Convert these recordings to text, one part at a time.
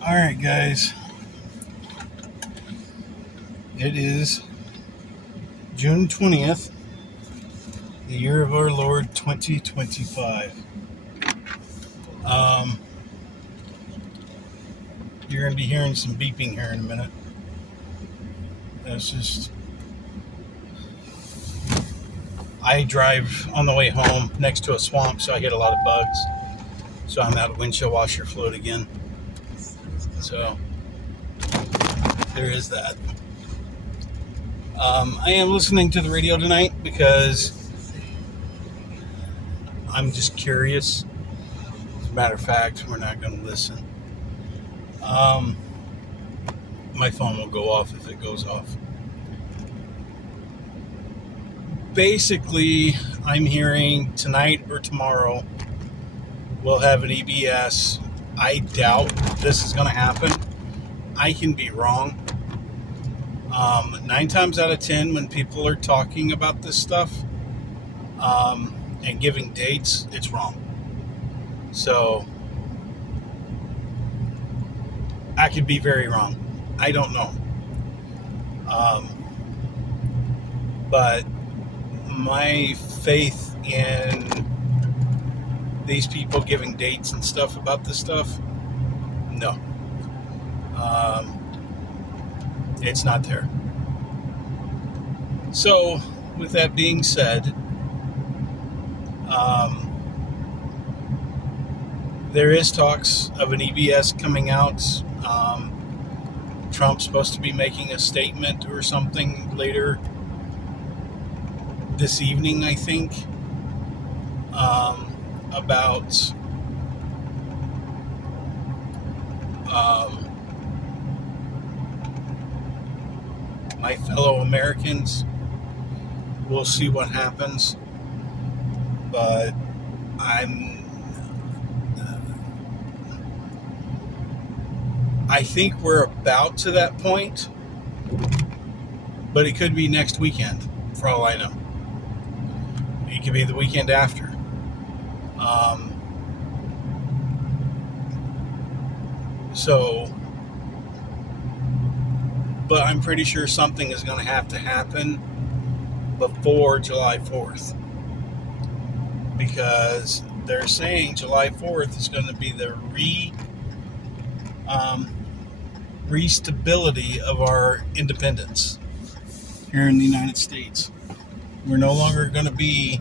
All right, guys. It is June 20th, the year of our Lord 2025. Um, you're going to be hearing some beeping here in a minute. That's just. I drive on the way home next to a swamp, so I get a lot of bugs. So I'm out of windshield washer fluid again. So there is that. I am listening to the radio tonight because I'm just curious. As a matter of fact, we're not going to listen. My phone will go off if it goes off. Basically, I'm hearing tonight or tomorrow we'll have an EBS. I doubt this is going to happen. I can be wrong. 9 times out of 10, when people are talking about this stuff and giving dates, it's wrong. So I could be very wrong. I don't know. But my faith in these people giving dates and stuff about this stuff, no. It's not there. So, with that being said, there is talks of an EBS coming out. Trump's supposed to be making a statement or something later this evening, I think, about my fellow Americans. We'll see what happens, but I think we're about to that point, but it could be next weekend, for all I know. It could be the weekend after. But I'm pretty sure something is going to have to happen before July 4th, because they're saying July 4th is going to be the restability of our independence here in the United States. We're no longer going to be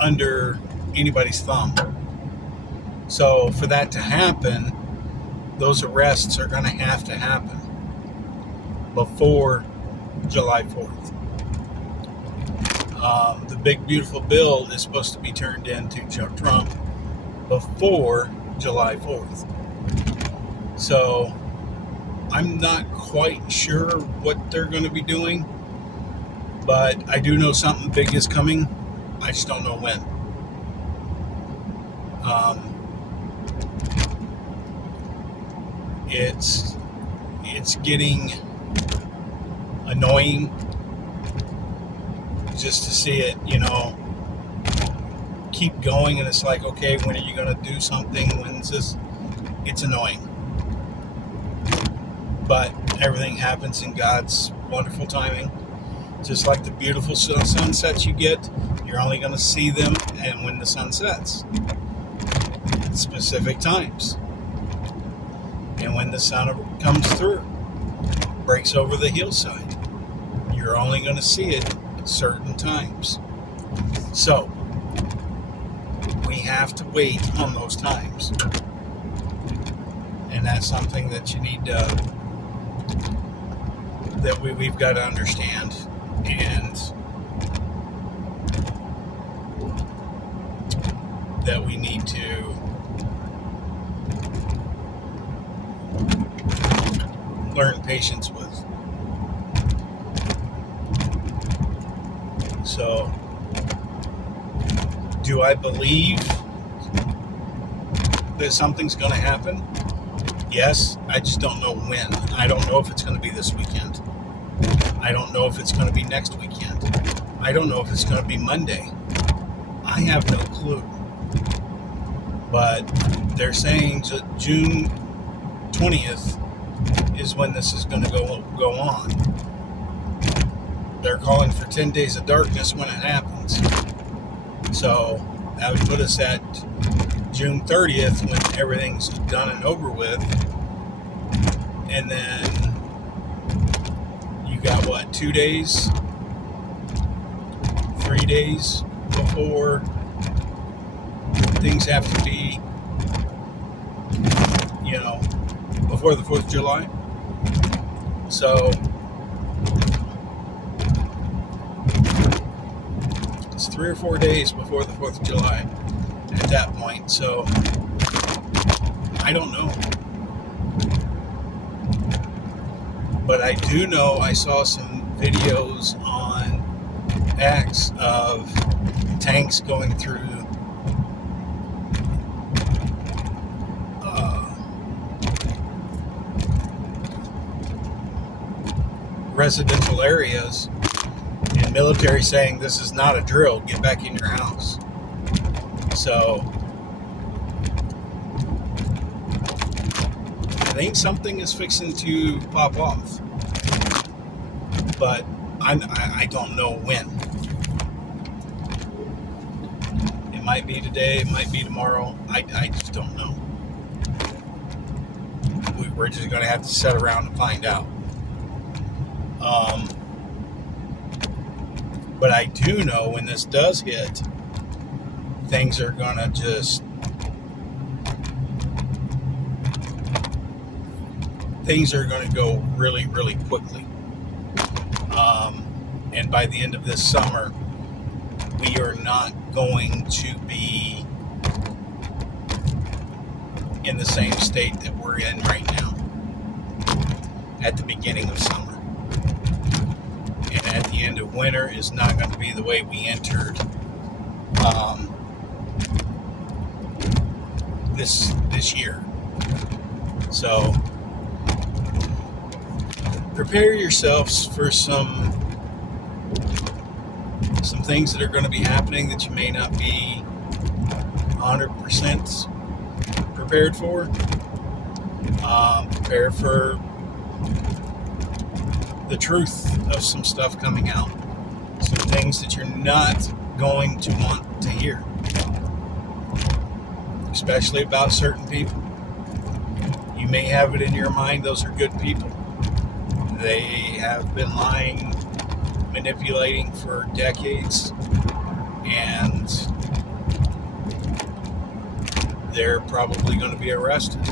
under anybody's thumb. So for that to happen, those arrests are going to have to happen before July 4th. The big beautiful bill is supposed to be turned into Trump before July 4th. So I'm not quite sure what they're going to be doing, but I do know something big is coming. I just don't know when. It's getting annoying just to see it, keep going, and it's like, okay, when are you going to do something? When's this? It's annoying. But everything happens in God's wonderful timing. Just like the beautiful sunsets you get, you're only going to see them and when the sun sets at specific times. And when the sun comes through, breaks over the hillside, you're only going to see it at certain times. So we have to wait on those times. And that's something that you need to, that we've got to understand. And that we need to learn patience with. So, do I believe that something's going to happen? Yes, I just don't know when. I don't know if it's going to be this weekend. I don't know if it's going to be next weekend. I don't know if it's going to be Monday. I have no clue. But they're saying June 20th is when this is going to go on. They're calling for 10 days of darkness when it happens. So that would put us at June 30th when everything's done and over with. And then you got what, 2 days? 3 days before things have to be, before the 4th of July. So it's 3 or 4 days before the 4th of July at that point. So I don't know. But I do know I saw some videos on X of tanks going through residential areas, and military saying this is not a drill, get back in your house. So I think something is fixing to pop off, but I don't know when. It might be today, it might be tomorrow. I just don't know. We're just going to have to sit around and find out. But I do know when this does hit, things are going to go really, really quickly. And by the end of this summer, we are not going to be in the same state that we're in right now at the beginning of summer. And at the end of winter is not going to be the way we entered this year. So prepare yourselves for some things that are going to be happening that you may not be 100% prepared for. Prepare for the truth of some stuff coming out. Some things that you're not going to want to hear. Especially about certain people. You may have it in your mind those are good people. They have been lying, manipulating for decades, and they're probably going to be arrested.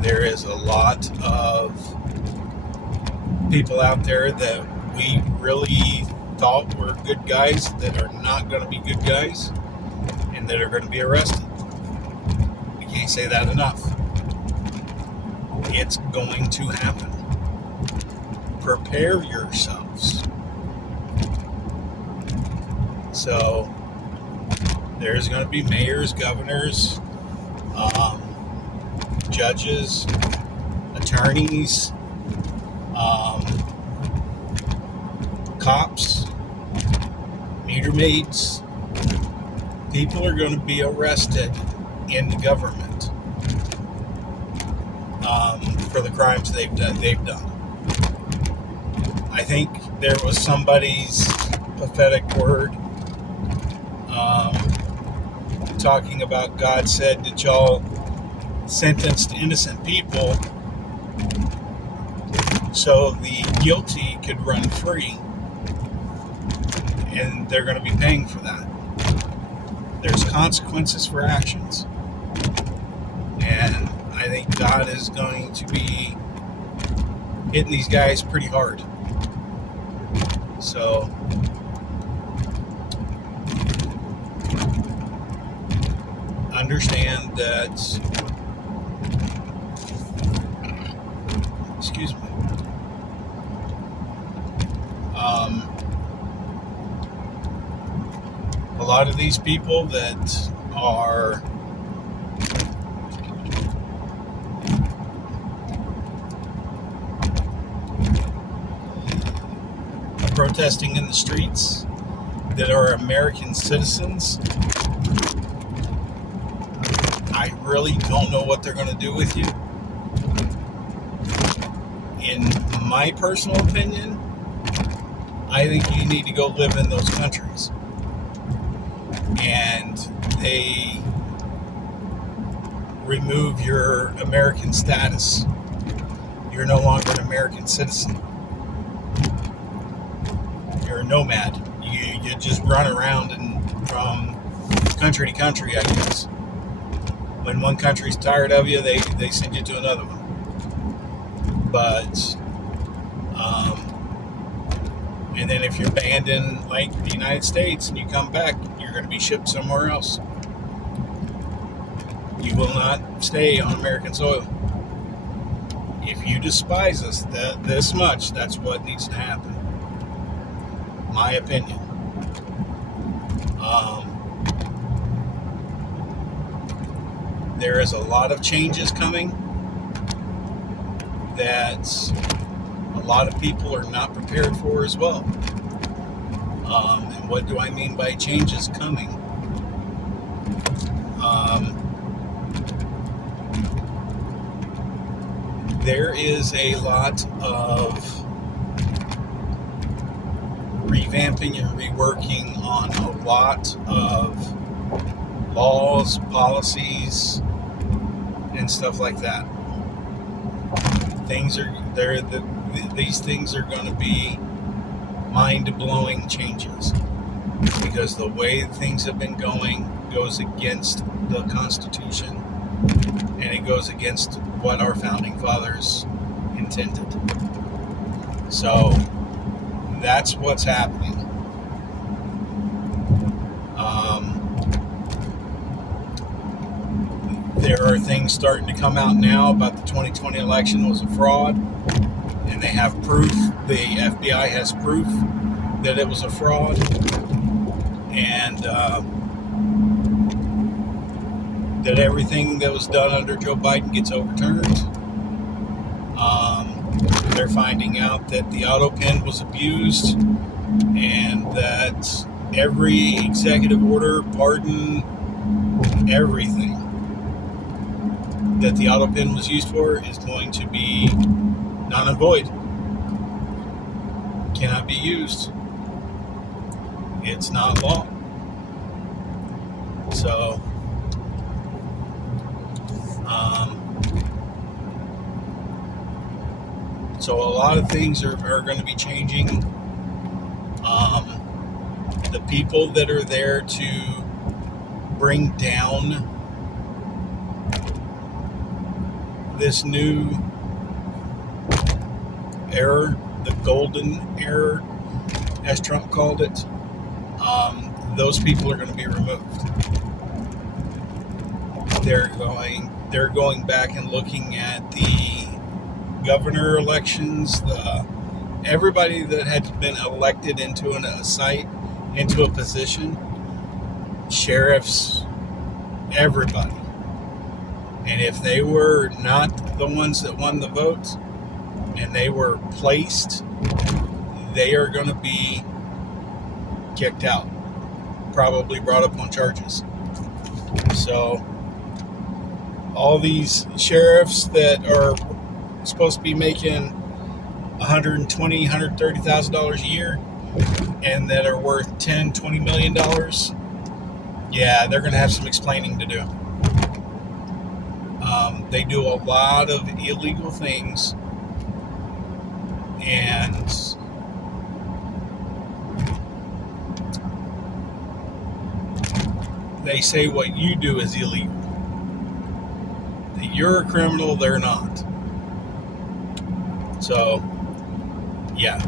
There is a lot of people out there that we really thought were good guys that are not going to be good guys and that are going to be arrested. I can't say that enough. It's going to happen. Prepare yourselves. So there's going to be mayors, governors, judges, attorneys, cops, meter maids. People are going to be arrested in the government for the crimes they've done. I think there was somebody's pathetic word talking about God said that y'all sentenced innocent people so the guilty could run free, and they're going to be paying for that. There's consequences for actions, and I think God is going to be hitting these guys pretty hard. So understand that, excuse me, a lot of these people that are protesting in the streets that are American citizens, I really don't know what they're going to do with you. In my personal opinion, I think you need to go live in those countries. And they remove your American status. You're no longer an American citizen. You're a nomad. You just run around and from country to country, I guess. When one country's tired of you, they send you to another one. But, and then if you're banned in like the United States and you come back, you're going to be shipped somewhere else. You will not stay on American soil. If you despise us this much, that's what needs to happen. My opinion. There is a lot of changes coming that a lot of people are not prepared for as well. And what do I mean by changes coming? There is a lot of revamping and reworking on a lot of laws, policies, and stuff like that. These things are going to be mind-blowing changes because the way things have been going goes against the Constitution and it goes against what our founding fathers intended. So that's what's happening. There are things starting to come out now about the 2020 election was a fraud, and they have proof. The FBI has proof that it was a fraud, and that everything that was done under Joe Biden gets overturned. They're finding out that the auto pen was abused, and that every executive order, pardon, everything that the auto pen was used for is going to be null and void. Cannot be used. It's not law. So, so a lot of things are going to be changing. The people that are there to bring down this new era, the golden era, as Trump called it, those people are going to be removed. They're going back and looking at the governor elections, everybody that had been elected into into a position, sheriffs, everybody. And if they were not the ones that won the vote and they were placed, they are going to be kicked out, probably brought up on charges. So all these sheriffs that are supposed to be making $120,000, $130,000 a year and that are worth $10, $20 million, yeah, they're going to have some explaining to do. They do a lot of illegal things, and they say what you do is illegal. That you're a criminal, they're not. So, yeah,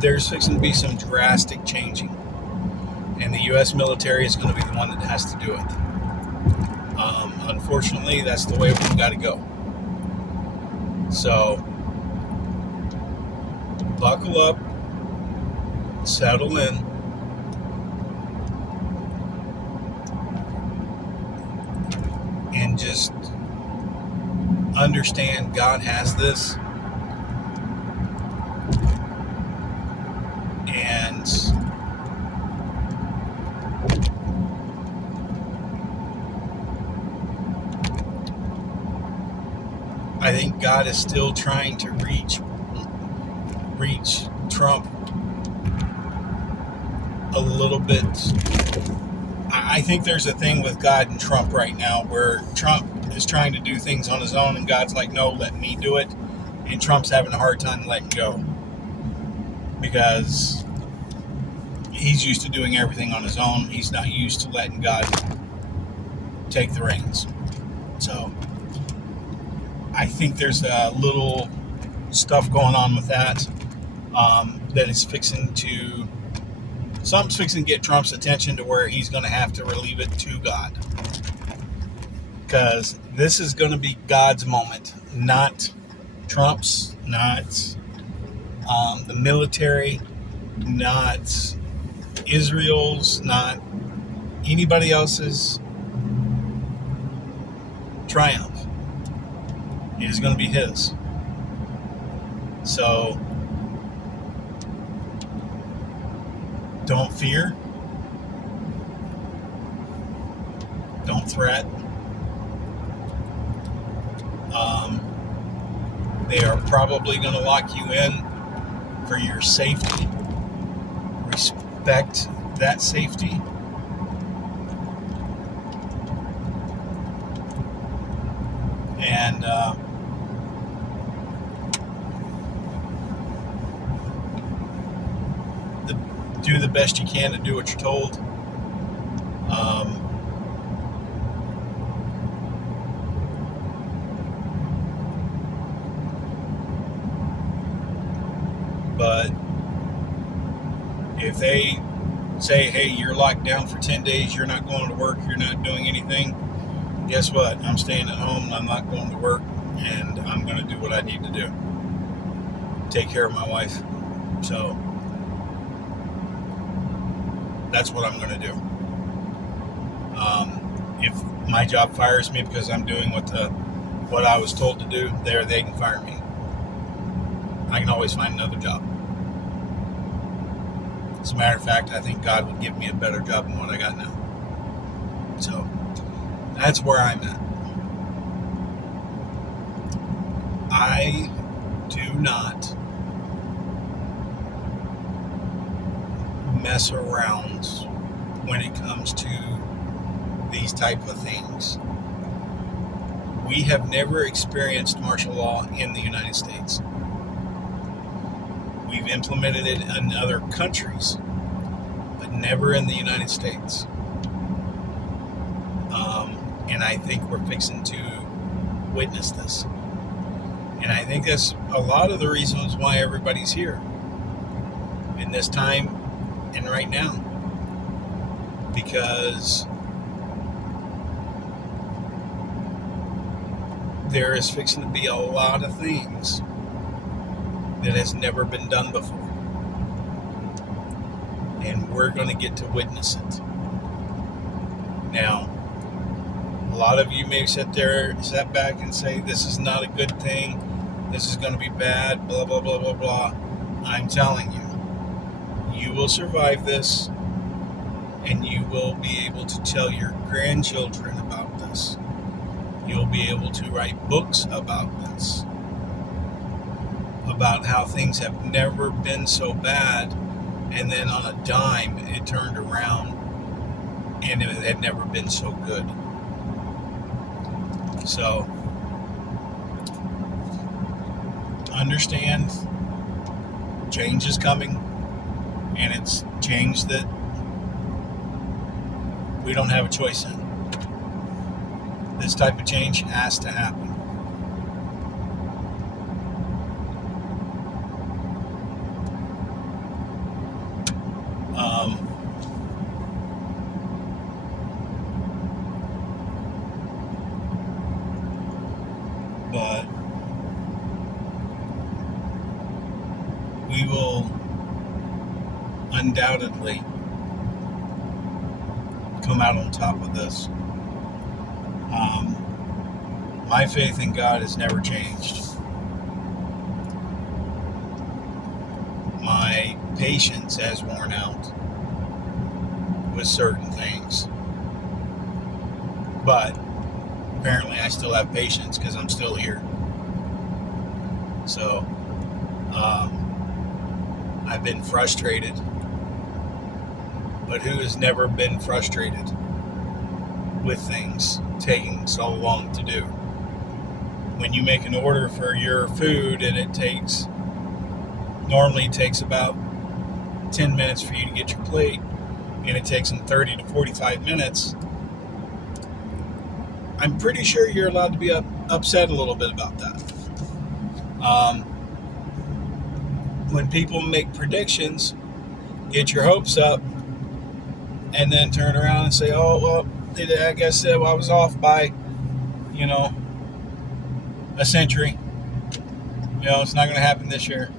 there's fixing to be some drastic changing, and the U.S. military is going to be the one that has to do it. Unfortunately, that's the way we've got to go. So, buckle up, settle in, and just understand God has this. I think God is still trying to reach Trump a little bit. I think there's a thing with God and Trump right now where Trump is trying to do things on his own and God's like, no, let me do it. And Trump's having a hard time letting go because he's used to doing everything on his own. He's not used to letting God take the reins. So I think there's a little stuff going on with that that is something's fixing to get Trump's attention to where he's going to have to relieve it to God. Because this is going to be God's moment, not Trump's, not the military, not Israel's, not anybody else's triumph. It is going to be his. So don't fear. Don't threat. They are probably going to lock you in for your safety. Respect that safety. And do the best you can to do what you're told. But if they say, hey, you're locked down for 10 days, you're not going to work, you're not doing anything, guess what? I'm staying at home, I'm not going to work, and I'm going to do what I need to do. Take care of my wife. So that's what I'm going to do. If my job fires me because I'm doing what I was told to do, they can fire me. I can always find another job. As a matter of fact, I think God would give me a better job than what I got now. So that's where I'm at. I do not mess around when it comes to these type of things. We have never experienced martial law in the United States. We've implemented it in other countries, but never in the United States. And I think we're fixing to witness this. And I think that's a lot of the reasons why everybody's here in this time and right now. Because there is fixing to be a lot of things that has never been done before. And we're going to get to witness it. Now, a lot of you may sit back and say, this is not a good thing. This is going to be bad, blah, blah, blah, blah, blah. I'm telling you, you will survive this, and you will be able to tell your grandchildren about this. You'll be able to write books about this, about how things have never been so bad, and then on a dime it turned around and it had never been so good. So understand, change is coming, and it's change that we don't have a choice in. This type of change has to happen. But we will undoubtedly come out on top of this. My faith in God has never changed. My patience has worn out with certain things. But apparently I still have patience because I'm still here. So I've been frustrated, but who has never been frustrated with things taking so long to do? When you make an order for your food and it normally takes about 10 minutes for you to get your plate, and it takes them 30 to 45 minutes, I'm pretty sure you're allowed to be upset a little bit about that. When people make predictions, get your hopes up, and then turn around and say, oh, well, I guess I was off by, a century. It's not going to happen this year.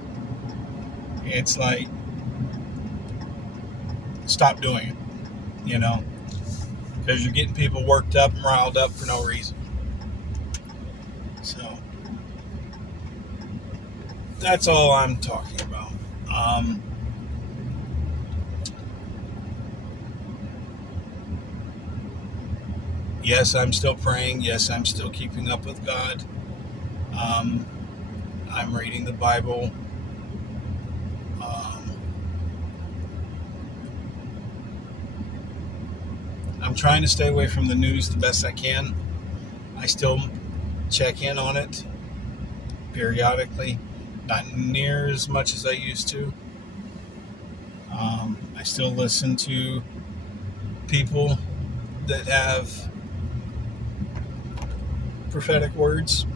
It's like, stop doing it, because you're getting people worked up and riled up for no reason. So that's all I'm talking about. Yes, I'm still praying. Yes, I'm still keeping up with God. I'm reading the Bible. I'm trying to stay away from the news the best I can. I still check in on it periodically, not near as much as I used to. I still listen to people that have prophetic words.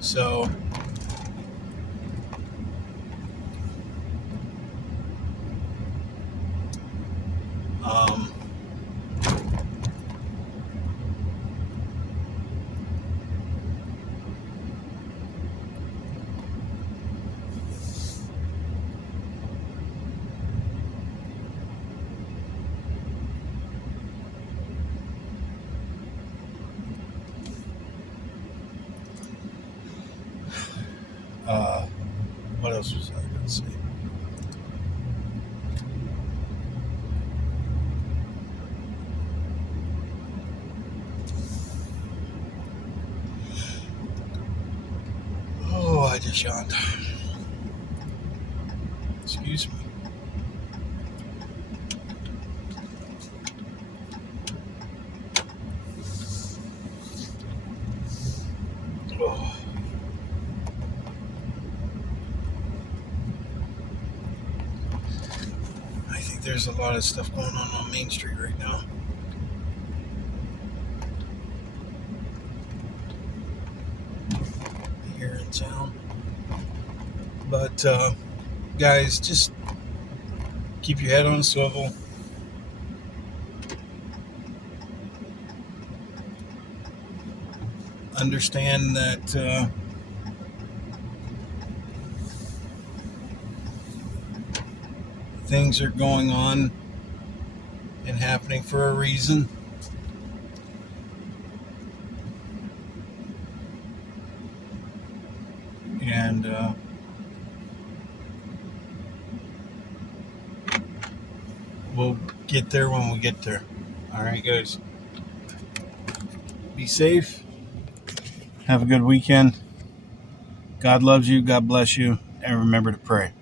So what else was I going to say? Oh, I just yawned. Excuse me. Oh. I think there's a lot of stuff going on Main Street right now. Here in town. But, guys, just keep your head on a swivel. Understand that things are going on and happening for a reason. And we'll get there when we get there. All right, guys. Be safe. Have a good weekend. God loves you. God bless you. And remember to pray.